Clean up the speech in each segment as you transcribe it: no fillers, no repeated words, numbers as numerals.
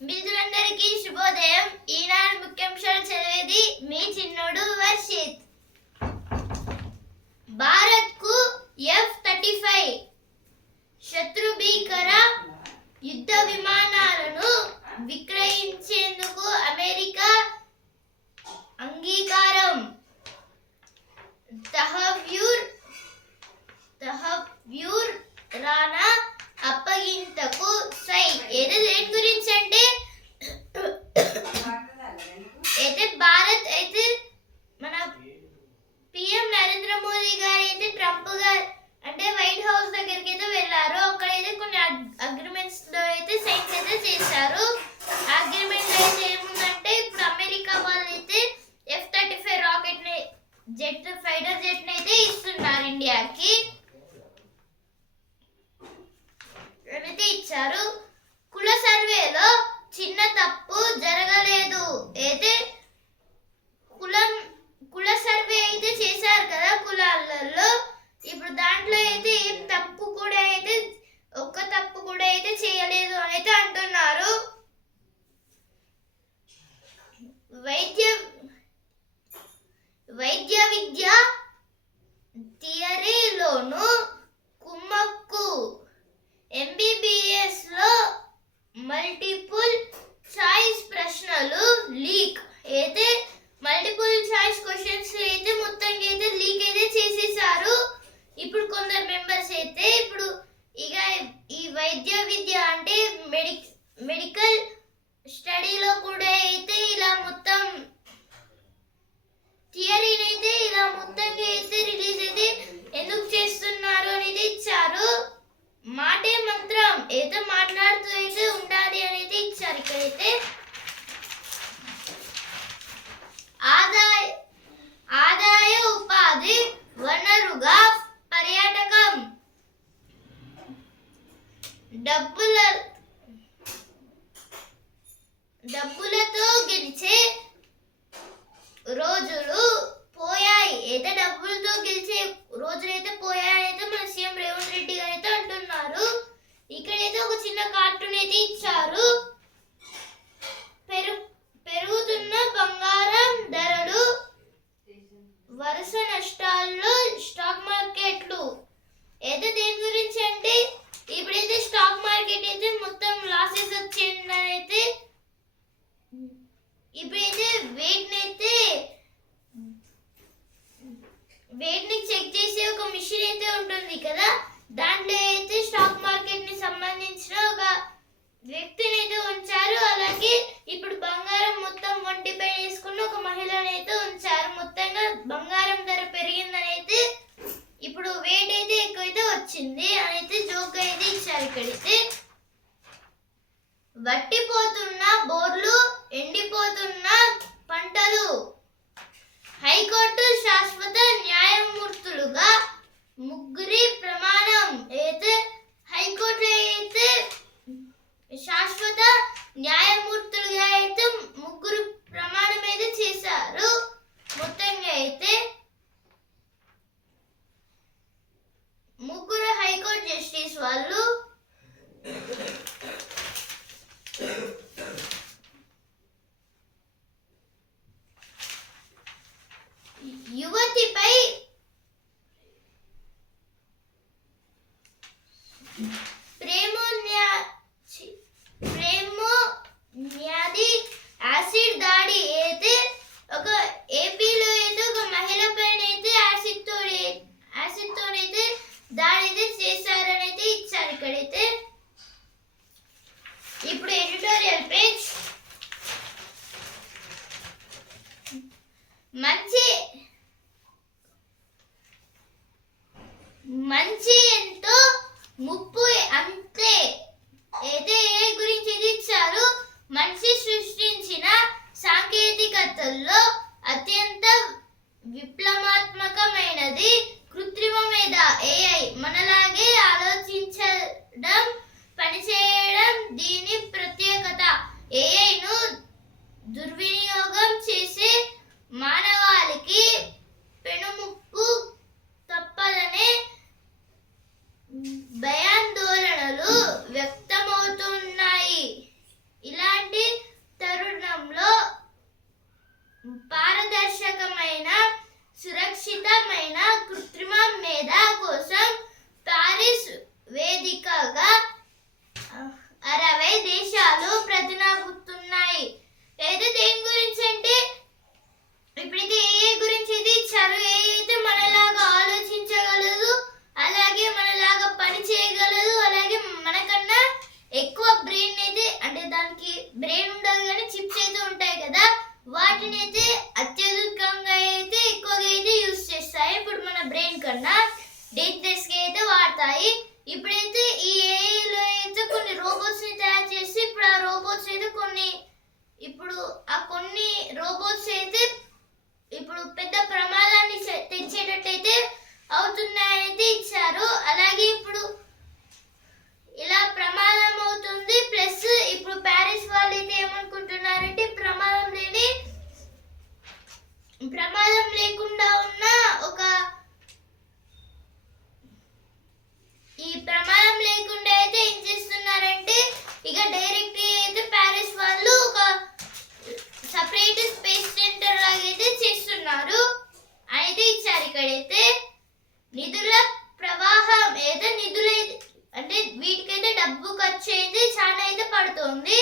మిత్రులందరికీ శుభోదయం. ఈనాడు ముఖ్యాంశాలు చదివేది మీ చిన్నోడు వర్షిత్. భారత్కు F-35 శత్రు భీకర యుద్ధ విమానాలను విక్రయించేందుకు అమెరికా అంగీకారం. తహవ్యూర్ రానా అప్పగింతకు సై. ఏదో దేని గురించి అంటే భారత్ అయితే మన పిఎం నరేంద్ర మోదీ గారు అయితే ట్రంప్ గారు అంటే వైట్ హౌస్ దగ్గరికి అయితే వెళ్ళారు. అక్కడైతే కొన్ని అగ్రిమెంట్స్ లో అయితే సైన్స్ అయితే చేశారు. అగ్రిమెంట్ అయితే ఏముందంటే ఇప్పుడు అమెరికా వాళ్ళు అయితే F-35 రాకెట్ ని ఫైటర్ జెట్ ని అయితే ఇస్తున్నారు ఇండియాకి అయితే ఇచ్చారు. కుల సర్వేలో చిన్న తప్పు జరగలేదు. అయితే కుల సర్వే అయితే చేశారు కదా కులాలలో. ఇప్పుడు దాంట్లో అయితే ఏం తప్పు కూడా అయితే ఒక్క తప్పు కూడా అయితే చేయలేదు అని అయితే అంటున్నారు. వైద్య విద్య థియరీలోను కుమ్మక్కు. MBBS లో మల్టిపుల్ చాయిస్ ప్రశ్నలు లీక్. అయితే మల్టిపుల్ చాయిస్ క్వశ్చన్స్ అయితే మొత్తంగా అయితే లీక్ అయితే చేసేసారు. ఇప్పుడు కొందరు మెంబర్స్ అయితే ఇప్పుడు ఇక ఈ వైద్య విద్య అంటే మెడికల్ స్టడీలో కూడా అయితే ఇలా మొత్తం థియరీని అయితే ఇలా మొత్తంగా అయితే రిలీజ్ అయితే ఎందుకు చేస్తున్నారు అనేది ఇచ్చారు. మాటే మంత్రం ఏదో మాట్లాడుతూ అయితే ఉండాలి అనేది ఇచ్చారు. ఇక్కడైతే ఆదాయ ఉపాధి వనరుగా పర్యాటకం. డబ్బులతో గెలిచే రోజులు పోయాయి. అయితే డబ్బులతో గెలిచే రోజులైతే పోయాయి అయితే మన సీఎం రేవంత్ రెడ్డి గారు అయితే అంటున్నారు. ఇక్కడైతే ఒక చిన్న కార్టూన్ అయితే ఇచ్చారు. పెరుగుతున్న బంగారం ధరలు, వరుస నష్టాల్లో స్టాక్ మార్కెట్లు. అయితే దేని గురించి అంటే ఇప్పుడైతే స్టాక్ మార్కెట్ అయితే మొత్తం లాసెస్ వచ్చిందని అయితే ఇప్పుడైతే వెయిట్ని చెక్ చేసే ఒక మిషన్ అయితే ఉంటుంది కదా, దాంట్లో అయితే స్టాక్ మార్కెట్ ని సంబంధించిన ఒక వ్యక్తిని అయితే ఉంచారు. అలాగే ఇప్పుడు బంగారం మొత్తం ఒంటిపై వేసుకున్న ఒక మహిళను అయితే ఉంచారు. మొత్తంగా బంగారం ధర పెరిగిందని అయితే ఇప్పుడు వెయిట్ అయితే ఎక్కువైతే వచ్చింది అని అయితే జోక్ అయితే ఇచ్చారు. ఇక్కడైతే వట్టిపోతున్న బోర్లు, ఎండిపోతున్న పంటలు. హైకోర్టు శాశ్వత న్యాయమూర్తులుగా ముగ్గురి ప్రమాణం. అయితే హైకోర్టు అయితే శాశ్వత న్యాయమూర్తులుగా అయితే ముగ్గురు ప్రమాణం అయితే చేశారు. మొత్తంగా అయితే ముగ్గురు హైకోర్టు జస్టిస్ వాళ్ళు యువతిపై రోబోట్స్ అయితే కొన్ని ఇప్పుడు ఆ కొన్ని రోబోట్స్ అయితే ఇప్పుడు పెద్ద ప్రమాదాన్ని తెచ్చేటట్టయితే అవుతున్నాయైతే ఇచ్చారు. అలాగే ఇప్పుడు ఇలా ప్రమాదం అవుతుంది. ప్లస్ ఇప్పుడు ప్యారిస్ వాళ్ళు అయితే ఏమనుకుంటున్నారంటే ప్రమాదం లేకుండా ఉన్న ఈ ప్రమాదం లేకుండా అయితే ఏం చేస్తున్నారంటే ఇక డైరెక్ట్ అయితే ప్యారిస్ వాళ్ళు ఒక సపరేట్ స్పేస్ సెంటర్ లాగా అయితే చేస్తున్నారు అయితే ఇచ్చారు. ఇక్కడైతే నిధుల ప్రవాహం అయితే అంటే వీటికైతే డబ్బు ఖర్చు అయితే చాలా అయితే పడుతుంది.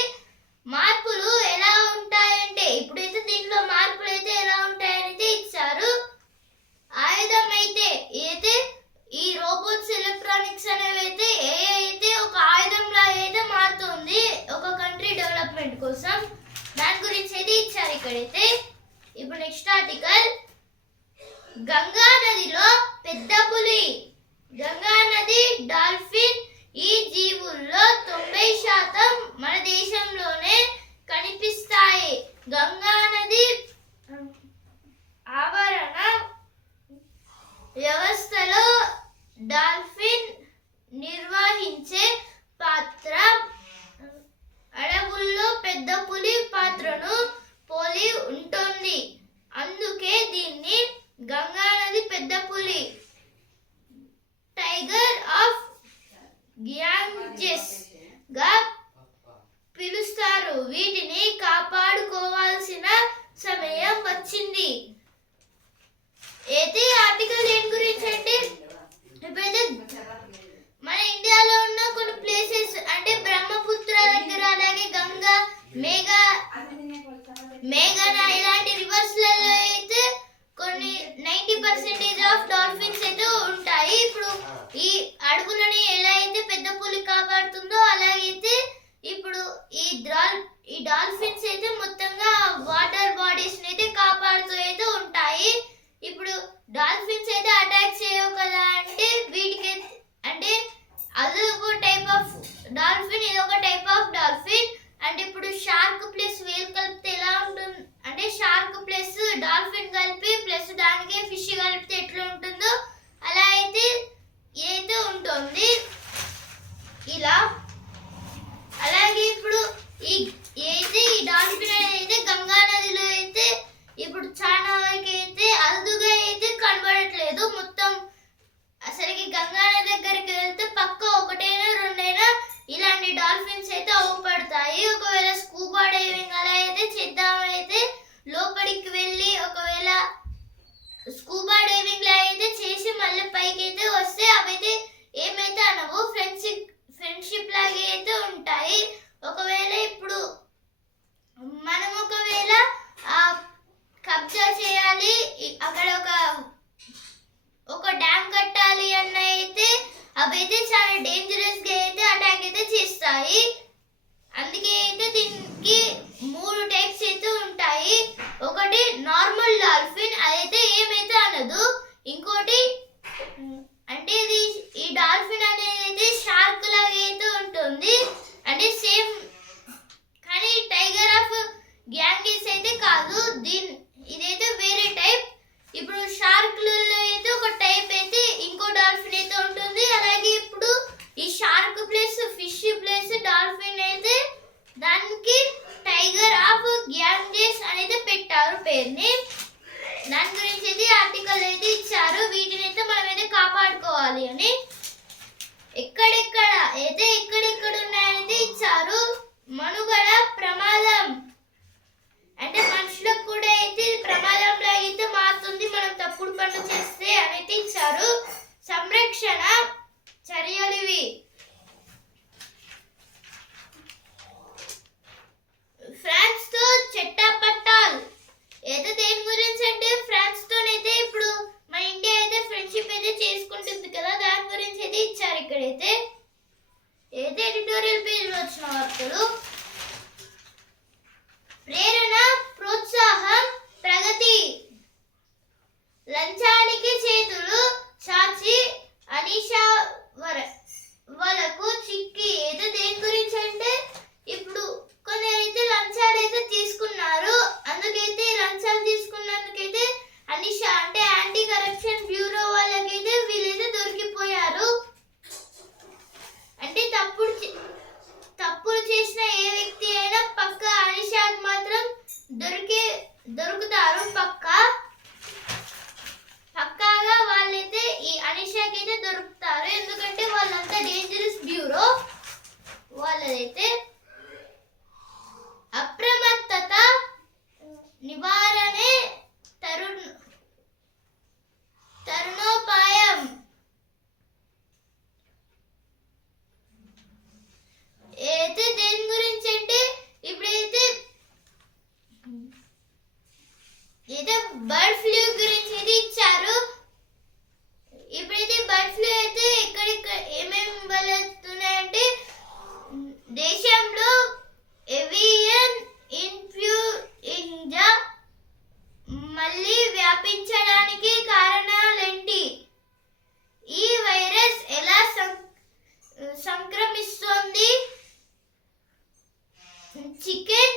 మార్పులు ఎలా ఉంటాయంటే ఇప్పుడైతే దీంట్లో మార్పులు అయితే ఎలా ఉంటాయని ఇచ్చారు. ఆయుధం అయితే ఈ రోబోట్స్ ఎలక్ట్రానిక్స్ అనేవి అయితే అయితే ఒక ఆయుధం లాగా అయితే మారుతుంది ఒక కంట్రీ డెవలప్మెంట్ కోసం. దాని గురించి అయితే ఇచ్చారు ఇక్కడైతే. ఇప్పుడు నెక్స్ట్ ఆర్టికల్, గంగా నదిలో పెద్ద పులి. గంగా నది డాల్ఫిన్ ఈ జీవుల్లో 90% మన దేశంలోనే కనిపిస్తాయి. గంగా నది ఆవరణ వ్యవస్థలో డాల్ఫిన్ నిర్వహించే పాత్ర అడవుల్లో పెద్ద పులి పాత్రను పోలి ఉంటుంది. అందుకే దీన్ని గంగా నది పెద్ద పులి, టైగర్ ఆఫ్ గ్యాంజెస్ గా పిలుస్తారు. వీటిని కాపాడుకోవాల్సిన సమయం వచ్చింది. అయితే ఆర్టికల్ దేని గురించి అంటే ఇప్పుడైతే మన ఇండియాలో ఉన్న కొన్ని ప్లేసెస్ అంటే బ్రహ్మపుత్ర దగ్గర, అలాగే గంగా, మేఘనా ఇలాంటి రివర్స్లలో అయితే కొన్ని 90% ఆఫ్ డాల్ఫిన్స్ అయితే ఉంటాయి. ఇప్పుడు ఈ అడవులని ఎలా అయితే పెద్ద పులి కాపాడుతుందో అలాగైతే ఇప్పుడు ఈ డాల్ఫిన్స్ అయితే మొత్తంగా వాటర్ బాడీస్ అయితే కాపాడుతూ అయితే ఉంటాయి. ఇప్పుడు డాల్ఫిన్స్ అయితే అటాక్ చేయవు కదా అంటే వీటికి అంటే అదొక టైప్ ఆఫ్ డాల్ఫిన్, ఇది ఒక టైప్ ఆఫ్ డాల్ఫిన్. అంటే ఇప్పుడు షార్క్ ప్లస్ వేల్ కలిపితే ఎలా ఉంటుంది అంటే షార్క్ ప్లస్ డాల్ఫిన్ కలిపి ప్లస్ దానికి ఫిష్ కలిపితే ఎట్లా ఉంటుందో అలా అయితే ఏదైతే ఉంటుంది ఇలా. అలాగే ఇప్పుడు ఈ డాల్ఫిన్ అయితే గంగా నదిలో అయితే ఇప్పుడు చాలా వరకు అయితే అరుదుగా అయితే కనబడట్లేదు. మొత్తం అసలుకి గంగా నది దగ్గరికి వెళ్తే పక్క ఒకటైనా రెండైనా ఇలాంటి డాల్ఫిన్స్ అయితే అవుపడతాయి. ఒకవేళ స్కూబా డైవింగ్ అలా అయితే చేద్దామైతే లోపలికి వెళ్ళి ఒకవేళ స్కూబా డైవింగ్ లా అయితే చేసి మళ్ళీ పైకి అయితే వస్తే అవైతే ఏమైతే అనవు, ఫ్రెండ్షిప్ లాగా అయితే ఉంటాయి. ఒకవేళ ఇప్పుడు మనం ఒకవేళ కబ్జా చేయాలి, అక్కడ ఒక డ్యామ్ కట్టాలి అన్న అయితే అవైతే చాలా డేంజరస్ గా అయితే అటాక్ అయితే చేస్తాయి. అందుకే అయితే దీనికి 3 టైప్స్ అయితే ఉంటాయి. ఒకటి నార్మల్ డాల్ఫిన్, అదైతే ఏమైతే అనదు. ఇంకోటి అంటే ఈ డాల్ఫిన్ అనేది అయితే షార్క్ లాగా అయితే ఉంటుంది అంటే సేమ్, కానీ టైగర్ ఆఫ్ గ్యాంగెస్ అయితే కాదు. ఇదైతే వేరే టైప్. ఇప్పుడు షార్క్లలో అయితే ఒక టైప్ అయితే ఇంకో డాల్ఫిన్ అయితే ఉంటుంది. అలాగే ఇప్పుడు ఈ shark plus fish plus dolphin అయితే దానికి టైగర్ ఆఫ్ గ్యాంజెస్ అనేది పెట్టారు పేరుని. దాని గురించి అయితే ఆర్టికల్ అయితే ఇచ్చారు. వీటిని అయితే మనం అయితే కాపాడుకోవాలి అని. ఎక్కడెక్కడ ఉన్నాయని ఇచ్చారు. మనుగడ ప్రమాదం అంటే మనుషులకు కూడా అయితే ప్రమాదం లాగైతే మారుతుంది మనం తప్పుడు పనులు చేస్తే అనేది ఇచ్చారు. సంరక్షణ చర్యలు ఇవి. ఫ్రాన్స్ తో చట్టపట్టాలు అయితే దేని గురించి అంటే ఫ్రాన్స్ తోనైతే ఇప్పుడు మన ఇండియా అయితే ఫ్రెండ్షిప్ అయితే చేసుకుంటుంది కదా, దాని గురించి అయితే ఇచ్చారు. ఇక్కడైతే ఎడిటోరియల్ పేజ్ వచ్చిన వార్తలు. చికెన్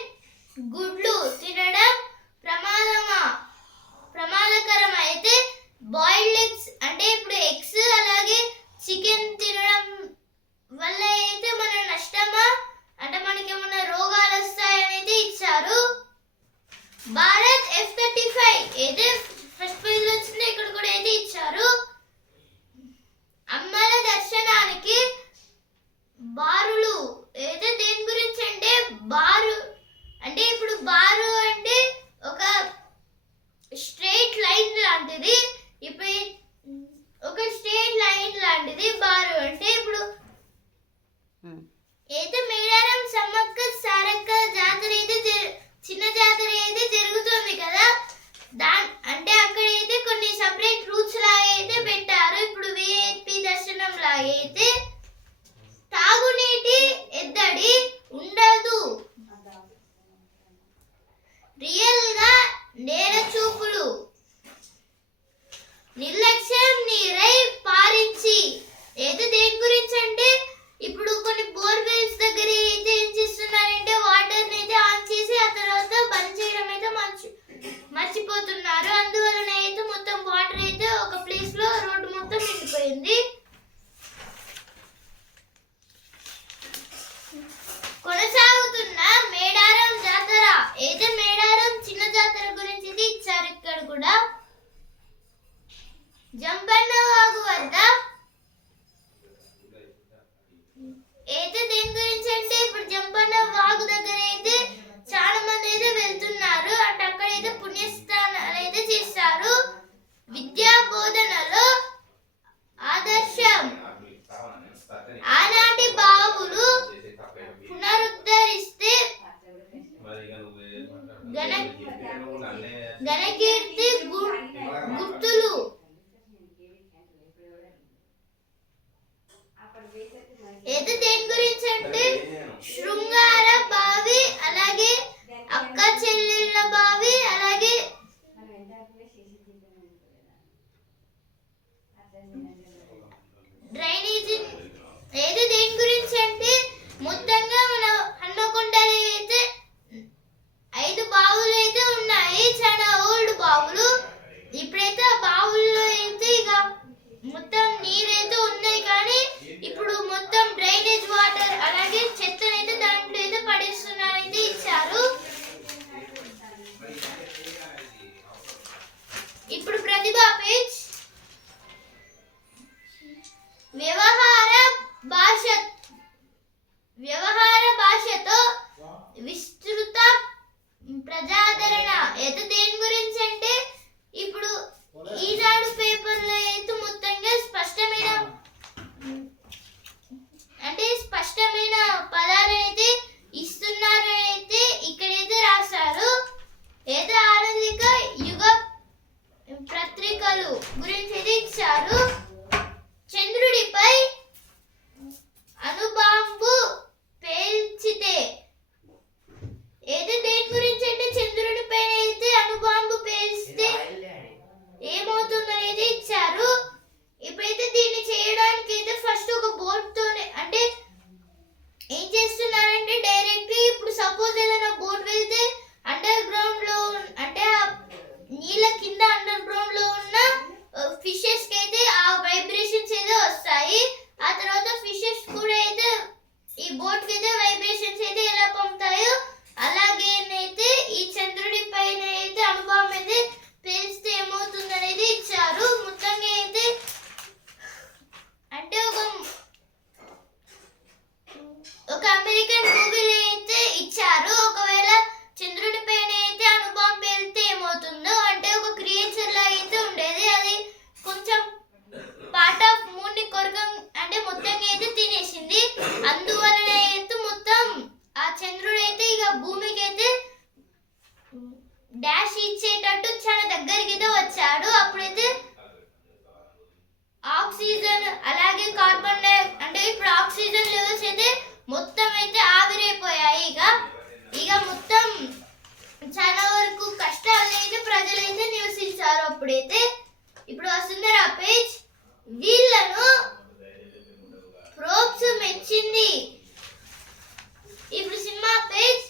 గుడ్లు తినడం ప్రమాదకరం. అయితే బాయిల్డ్ ఎగ్స్ అంటే ఇప్పుడు ఎగ్స్ అలాగే చికెన్ తినడం వల్ల అయితే మన నష్టమా అంటే మనకి ఏమైనా రోగాలు వస్తాయని అయితే ఇచ్చారు. భారత్ F-35 అయితే ఫస్ట్ ప్రైజ్ లో వచ్చింది, ఇక్కడ కూడా అయితే ఇచ్చారు. అమ్మల దర్శనానికి బారులు అయితే దేని గురించి అంటే బారు అంటే ఇప్పుడు బారు అంటే ఒక స్ట్రైట్ లైన్ లాంటిది. ఇప్పుడు ఒక స్ట్రైట్ లైన్ లాంటిది బారు అంటే ఇప్పుడు అయితే మేడారం సమ్మక్క సారక్క జాతర అయితే చిన్న జాతర అయితే జరుగుతుంది కదా, అంటే అక్కడ అయితే కొన్ని సపరేట్ రూట్స్ లాగా అయితే పెట్టారు. ఇప్పుడు విఐపి దర్శనం లాగా అయితే తాగునీటి ఎద్దడి ఉండదు. రియల్ గా నేల చూపులు నిర్లక్ష్యం నీరై పారించి అయితే దేని గురించి అంటే ఇప్పుడు కొన్ని బోర్వెల్స్ దగ్గర అయితే ఏం చేస్తున్నారంటే వాటర్ అయితే ఆన్ చేసి ఆ తర్వాత బంద్ చేయడం అయితే మర్చిపోతున్నారు. అందువలన అయితే మొత్తం వాటర్ అయితే ఒక ప్లేస్ లో రోడ్డు మొత్తం నిండిపోయింది. కొనసాగుతున్న మేడారం జాతర అయితే మేడారం చిన్న జాతర గురించి ఇది ఇచ్చారు. ఇక్కడ కూడా జంపన్న వాగు వద్ద అయితే దేని గురించి అంటే ఇప్పుడు జంపన్న వాగు దగ్గర అయితే చాలా మంది అయితే వెళ్తున్నారు. అంటే అక్కడైతే పుణ్యస్థానాలు అయితే చేస్తారు. విద్యా బోధనలో ఆదర్శం ఆనాటి బావులు పునరుద్ధరిస్తే ఘనకీర్తి గుర్తులు అయితే దేని గురించి అంటే శృంగార బావి అలాగే అక్క చెల్లెళ్ళ బావి అలాగే డ్రైనేజీ అయితే దేని గురించి అంటే మొత్తంగా మన హన్మకొండలో అయితే 5 బావులు అయితే ఉన్నాయి, చాలా ఓల్డ్ బావులు. ఇప్పుడైతే ఆ బావుల్లో అయితే ఇక మొత్తం నీరైతే ఉన్నాయి కానీ ఇప్పుడు మొత్తం డ్రైనేజ్ వాటర్ అలాగే చెత్తనైతే దాంట్లో అయితే పడేస్తున్నారైతే ఇచ్చారు. ఇప్పుడు ప్రతిభా పేజ్ వ్యవహార భాషతో విస్తృత ప్రజాదరణ అయితే దేని గురించి అంటే ఇప్పుడు ఈనాడు పేపర్లో అయితే మొత్తంగా స్పష్టమైన పదాలైతే ఇస్తున్నారు అయితే ఇక్కడైతే రాశారు. అయితే ఆధునిక యుగ పత్రికలు గురించి అయితే ఇచ్చారు. చంద్రుడిపై అణుబాంబు పేల్చితే అయితే దేని గురించి అంటే చంద్రుడి పైన అయితే అణుబాంబు పేల్చితే ఏమవుతుందని అయితే ఇచ్చారు. ఇప్పుడైతే దీన్ని చేయడానికి అయితే ఫస్ట్ ఒక బోట్ తోనే అంటే ఏం చేస్తున్నారంటే డైరెక్ట్ ఇప్పుడు సపోజ్ ఏదైనా బోట్ వెళ్తే అండర్ గ్రౌండ్ లో అంటే నీళ్ళ కింద అండర్ గ్రౌండ్ లో ఉన్న ఫిషెస్ కి అయితే ఆ వైబ్రేషన్స్ అయితే వస్తాయి. ఆ తర్వాత ఫిషెస్ కూడా అయితే ఈ బోట్ కి అయితే వైబ్రేషన్స్ అయితే ఎలా పంపుతాయో అలాగే అయితే ఈ చంద్రుడి పైన అయితే అణుబాంబు అయితే పేల్చితే ఏమవుతుంది అనేది ఇచ్చారు. మొత్తంగా అయితే అంటే ఒక అమెరికన్ మూవీలో అయితే ఇచ్చారు. ఒకవేళ చంద్రుడి పైన అయితే అణుబాంబు పేలితే ఏమవుతుందో అంటే ఒక క్రియేచర్ లాగా అయితే ఉండేది, అది కొంచెం పార్ట్ ఆఫ్ మూన్ ని అంటే మొత్తంగా అయితే తినేసింది. అందువలన అయితే మొత్తం ఆ చంద్రుడు అయితే ఇక భూమికి అయితే డాష్ ఇచ్చేటట్టు చాలా దగ్గరికి అయితే వచ్చాడు. అప్పుడైతే ఆక్సిజన్ అలాగే కార్బన్ అంటే ఇప్పుడు ఆక్సిజన్ లెవెల్స్ అయితే మొత్తం అయితే ఆవిరైపోయాయి. ఇక మొత్తం చాలా వరకు కష్టాలు అయితే ప్రజలైతే నివసించారు అప్పుడైతే. ఇప్పుడు వస్తుంది ఆ పేజ్ వీళ్ళను ప్రోబ్స్ మెచ్చింది. ఇప్పుడు సినిమా పేజ్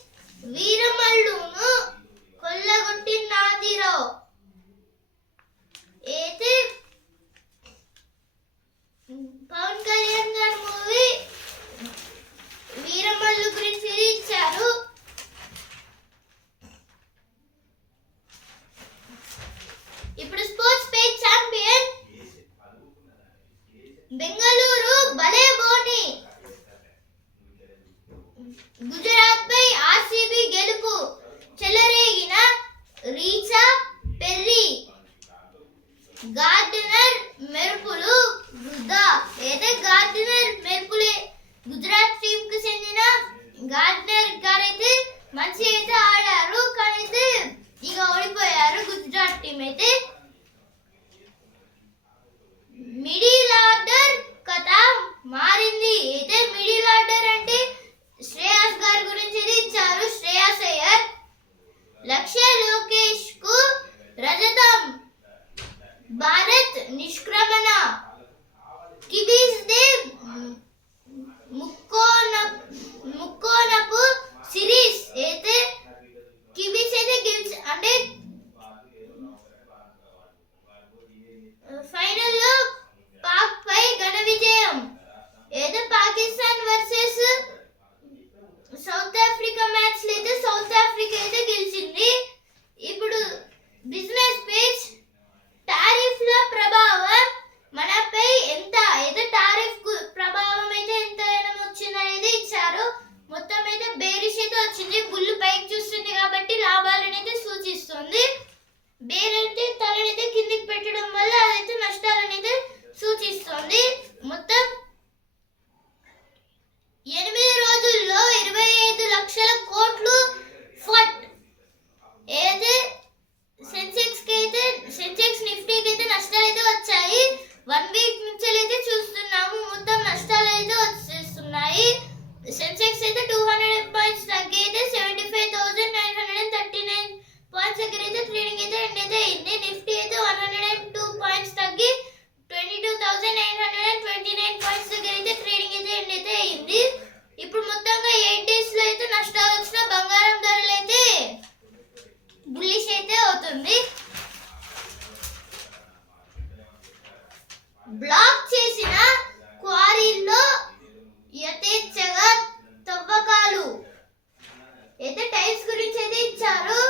అయితే టైల్స్ గురించి అయితే ఇచ్చారు.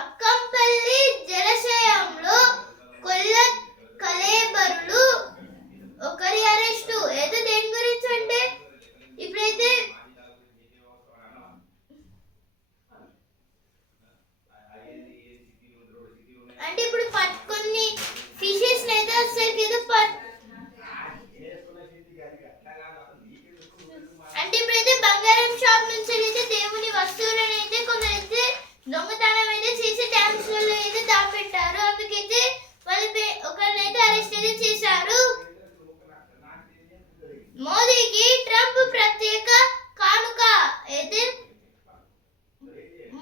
అక్కంపల్లి జలాశయంలో కొల్ల కలేబరులు ఒకరి అరెస్టు. అయితే దేని గురించి అంటే ఇప్పుడైతే అంటే ఇప్పుడు కొన్ని ఫిషెస్ అయితే అసలు అంటే ఇప్పుడైతే బంగారం షాప్ నుంచి అయితే దేవుని వస్తువులను అయితే కొందరైతే దొంగతనం అయితే చేసి డ్యామ్స్ లో అయితే దాపెట్టారు. అందుకైతే వాళ్ళు ఒకరినైతే అరెస్ట్ అయితే చేశారు. మోదీకి ట్రంప్ ప్రత్యేక కానుక. అయితే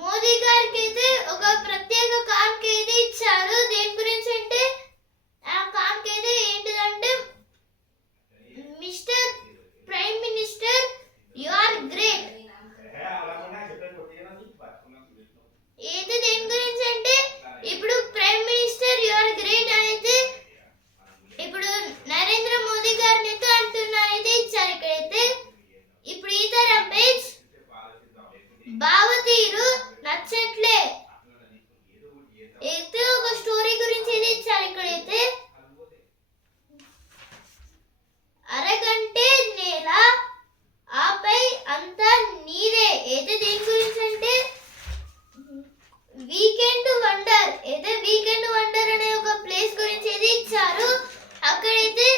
మోదీ గారికి అయితే ఒక ప్రత్యేక కానుక అయితే ఇచ్చారు. దేని గురించి అంటే ఆ కానుక అయితే ఏంటిదంటే mister prime minister you are great. అయితే దేని గురించి అంటే ఇప్పుడు prime minister you are great అయితే ఇప్పుడు నరేంద్ర మోదీ గారిని అయితే అంటున్నారైతే ఇచ్చారు. ఇక్కడైతే ఇప్పుడు ఈ రమేష్ భావతీరు నచ్చట్లే అయితే ఒక స్టోరీ గురించి అయితే ఇచ్చారు. ఇక్కడైతే అరగంటే నేల ఆపై అంతా నీరే. అయితే దేని గురించి అంటే వీకెండ్ వండర్. అయితే వీకెండ్ వండర్ అనే ఒక ప్లేస్ గురించి అయితే ఇచ్చారు. అక్కడైతే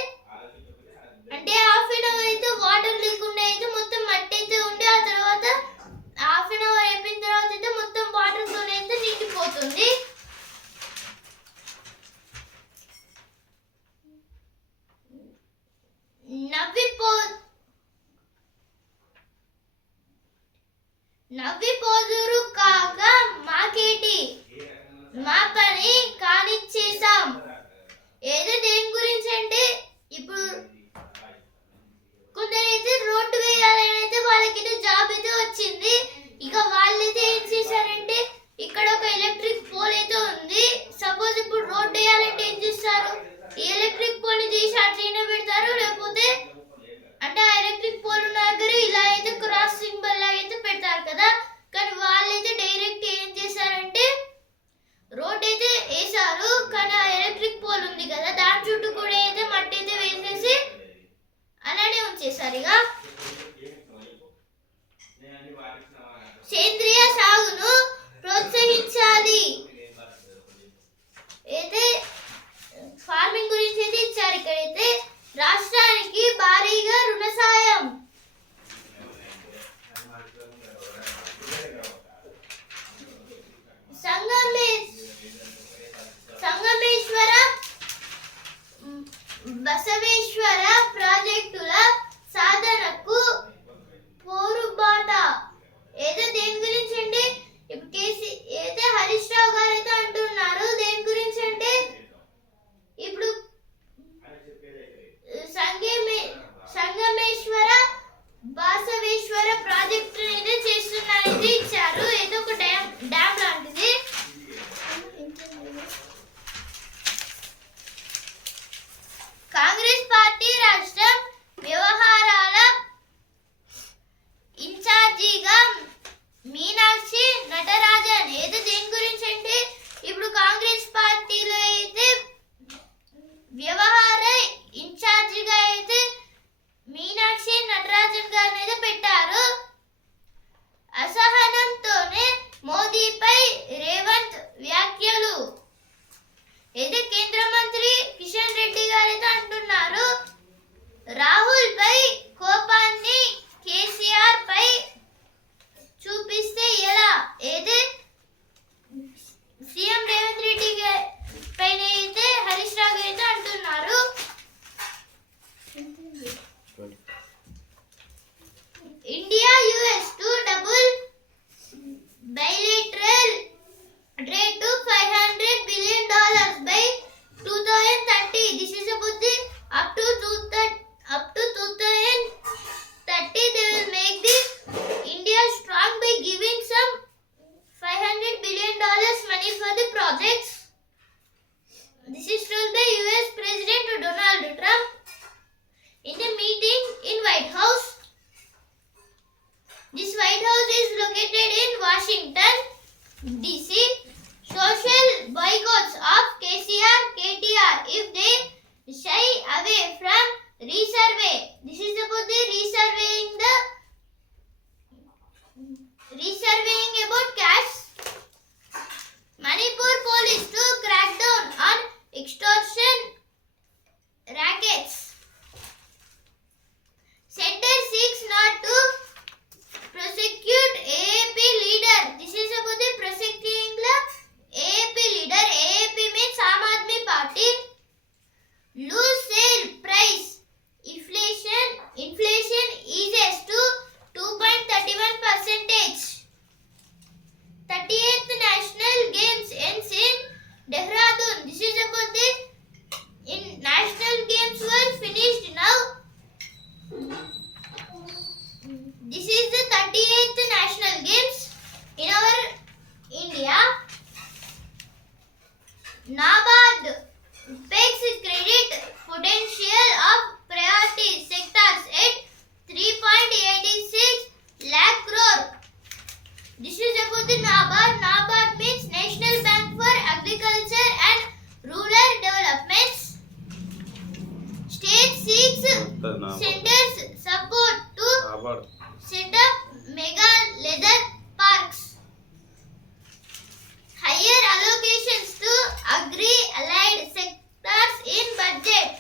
అంటే హాఫ్ అన్ అవర్ అయితే వాటర్ లేకుండా అయితే మొత్తం మట్టి అయితే ఉండి ఆ తర్వాత హాఫ్ అన్ అవర్ అయిపోయిన తర్వాత అయితే మొత్తం వాటర్ తో అయితే నిండిపోతుంది. నవ్విపోదురు కాక మాకేటి మా పని కానిచ్చేసాం. ఏదో దేని గురించి అంటే ఇప్పుడు కొందరైతే రోడ్డు వేయాలని అయితే వాళ్ళకైతే జాబ్ అయితే వచ్చింది. ఇక వాళ్ళైతే ఏం చేశారంటే ఇక్కడ ఒక ఎలక్ట్రిక్ పోల్ అయితే ఉంది. సపోజ్ ఇప్పుడు రోడ్డు వేయాలంటే ఏం చేస్తారు, ఈ ఎలక్ట్రిక్ పోల్ ని తీసి అట్లనే పెడతారు. లేకపోతే అంటే ఆ ఎలక్ట్రిక్ పోల్ ఉన్న దగ్గర ఇలా అయితే క్రాస్ సింబల్ లాగా అయితే పెడతారు కదా. కానీ వాళ్ళైతే డైరెక్ట్ ఏం చేశారంటే రోడ్ అయితే వేసారు. కానీ ఆ ఎలక్ట్రిక్ పోల్ ఉంది కదా దాని చుట్టూ కూడా అయితే మట్టి అయితే వేసేసి అలానే ఉంచేసారు. ఇక సేంద్రియ సాగును ప్రోత్సహించాలి. అయితే ఫార్మింగ్ గురించి అయితే ఇచ్చారు. ఇక్కడైతే రాష్ట్రానికి భారీగా రుణ సాయం. సంగమేశ్వర బసవేశ్వర ప్రాజెక్టుల సాధనకు పోరుబాట. ఏదో దేని గురించి అంటే ఇప్పుడు అయితే హరీష్ రావు గారు అయితే అంటున్నారు. దేని గురించి అంటే ఇప్పుడు సంగే resurvey. This is about the resurveying about cash. Manipur police to crack down on extortion rackets. Center seeks not to prosecute AAP leader. This is about the prosecuting the AAP leader. AAP means Aam Aadmi Party. Lose sale price. Inflation eases to 2.31%. 38th National Games ends in Dehradun. This is about the national games were finished now. This is the 38th National Games in our India. NABARD pegs credit potential of priority sectors at 3.86 lakh crore. This is about the NABARD. NABARD means National Bank for Agriculture and Rural Developments. State seeks centers support to set up mega leather parks. Higher allocations to agri-allied sectors in budget.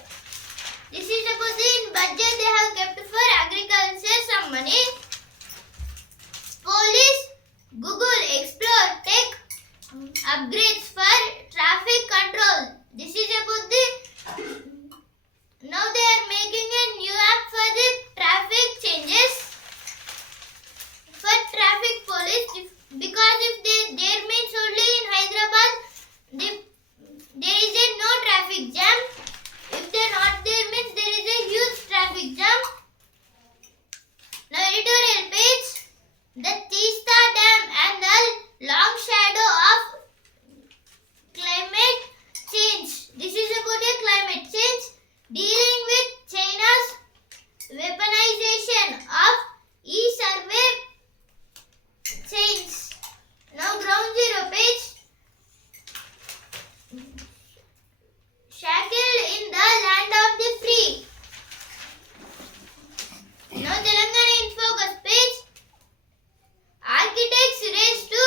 This is about the in budget they have kept for agriculture some money. Police Google Explore tech upgrades for traffic control. This is about the now they are making a new app for the traffic changes for traffic police because if there means only in Hyderabad there is a no traffic jam. If they are not there means there is a huge traffic jam. Now editorial page. The Teesta Dam and the long shadow of climate change. This is about a climate change. Dealing with China's weaponization of e-survey chains. Now ground zero page. Shackled in the land of the free. Now Telangana in focus page. Architects race to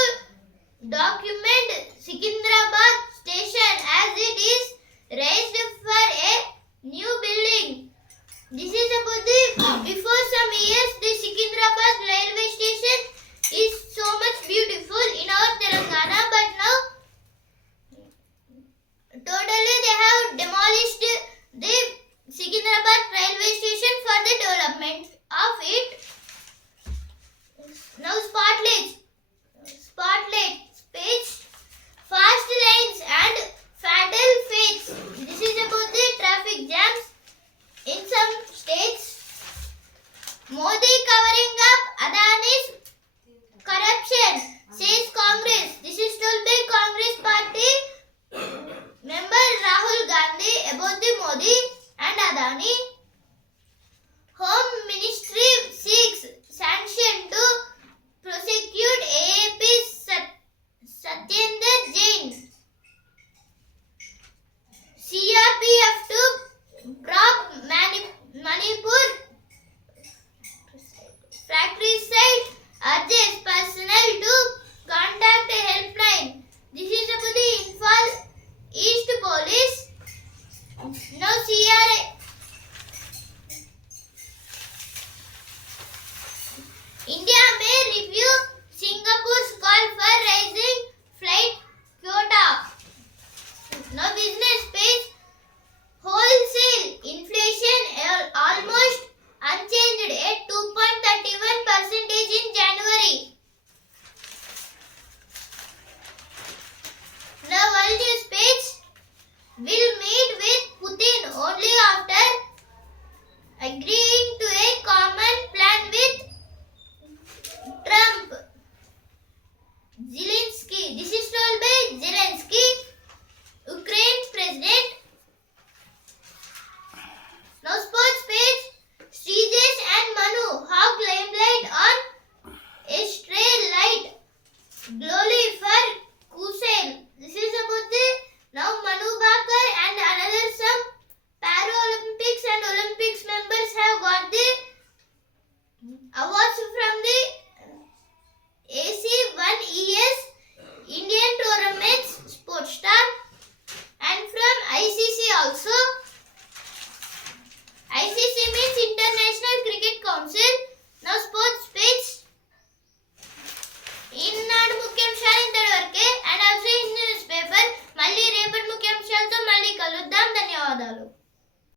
document Secunderabad station as it is raised for a new building. This is about the before some years the Secunderabad railway station is so much beautiful in our Telangana, but now totally they have demolished the Secunderabad railway station for the development of it. Now spotlight page. Fast lanes and fatal fates. This is about the traffic jams in some states. Modi covering up Adani's corruption, says Congress. This is told by Congress party member Rahul Gandhi about the Modi and Adani. Home Ministry seeks sanction to prosecute AAP Satyendra Jain. CRPF to prop Manipur fratricide urges personnel to contact a helpline. This is about the Imphal East Police. Now India may review